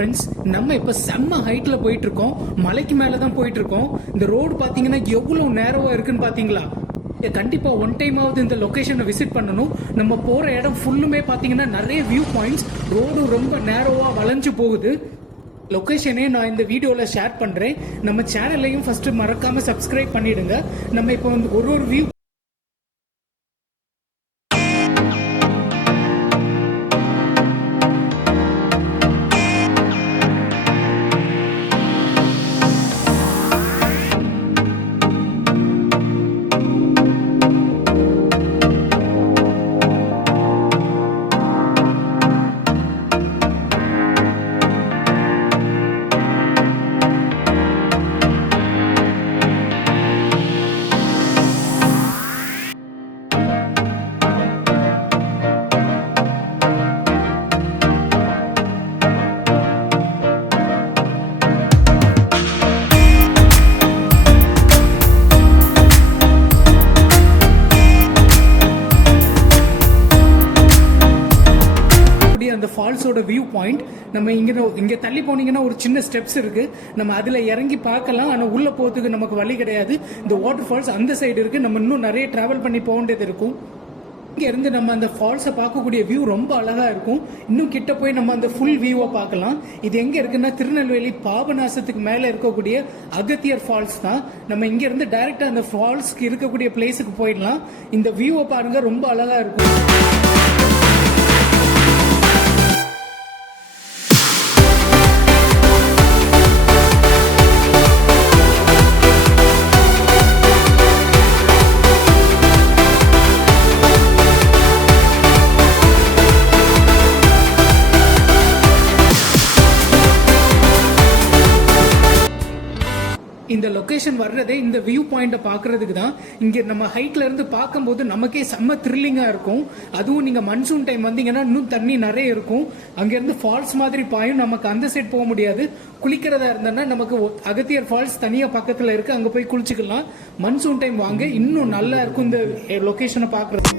Friends, நம்ம இப்போ செம்ம ஹைட்ல போயிட்டு இருக்கோம். மலைக்கு மேல தான் போயிட்டு இருக்கோம். இந்த ரோடு பாத்தீங்கன்னா எவ்வளவு நேரவா இருக்குன்னு பாத்தீங்களா? கண்டிப்பா ஒன் டைம் ஆகுது இந்த லொகேஷனை விசிட் பண்ணணும். நம்ம போற இடம் ஃபுல்லுமே பாத்தீங்கன்னா நிறைய வியூ பாயிண்ட்ஸ். ரோடு ரொம்ப நேரோவா வளைஞ்சு போகுது. லொகேஷனே நான் இந்த வீடியோல ஷேர் பண்றேன். நம்ம சேனல்லையும் ஃபர்ஸ்ட் மறக்காம சப்ஸ்கிரைப் பண்ணிடுங்க. நம்ம இப்போ ஒரு வியூ அந்த ஃபால்ஸோட வியூ பாயிண்ட். நம்ம இங்க தள்ளி போனீங்கன்னா ஒரு சின்ன ஸ்டெப்ஸ் இருக்கு. நம்ம அதுல இறங்கி பார்க்கலாம். ஆனா உள்ள போறதுக்கு நமக்கு வழி கிடையாது. இந்த வாட்டர் ஃபால்ஸ் அந்த சைடு இருக்கு. நம்ம இன்னும் நிறைய டிராவல் பண்ணி போக வேண்டியது இருக்கும். இங்க இருந்து நம்ம அந்த ஃபால்ஸை பார்க்கக்கூடிய வியூ ரொம்ப அழகா இருக்கும். இன்னும் கிட்ட போய் நம்ம அந்த ஃபுல் வியூவை பார்க்கலாம். இது எங்க இருக்குன்னா திருநெல்வேலி பாபநாசத்துக்கு மேல இருக்கக்கூடிய அகத்தியர் ஃபால்ஸ் தான். நம்ம இங்க இருந்து டைரக்டா அந்த ஃபால்ஸ்க்கு இருக்கக்கூடிய பிளேஸுக்கு போயிடலாம். இந்த வியூவை பாருங்க, ரொம்ப அழகா இருக்கும். இந்த லொகேஷன் வர்றதே இந்த வியூ பாயிண்ட பாக்குறதுக்கு தான். இங்க நம்ம ஹைட்ல இருந்து பார்க்கும்போது நமக்கே செம்ம த்ரில்லிங்கா இருக்கும். அதுவும் நீங்க மன்சூன் டைம் வந்தீங்கன்னா இன்னும் தண்ணி நிறைய இருக்கும். அங்க இருந்து ஃபால்ஸ் மாதிரி பாயும். நமக்கு அந்த சைட் போக முடியாது. குளிக்கிறதா இருந்தோம்னா நமக்கு அகத்தியர் ஃபால்ஸ் தனியா பக்கத்துல இருக்கு, அங்க போய் குளிச்சுக்கலாம். மன்சூன் டைம் வாங்க, இன்னும் நல்லா இருக்கும் இந்த லொகேஷனை பாக்குறது.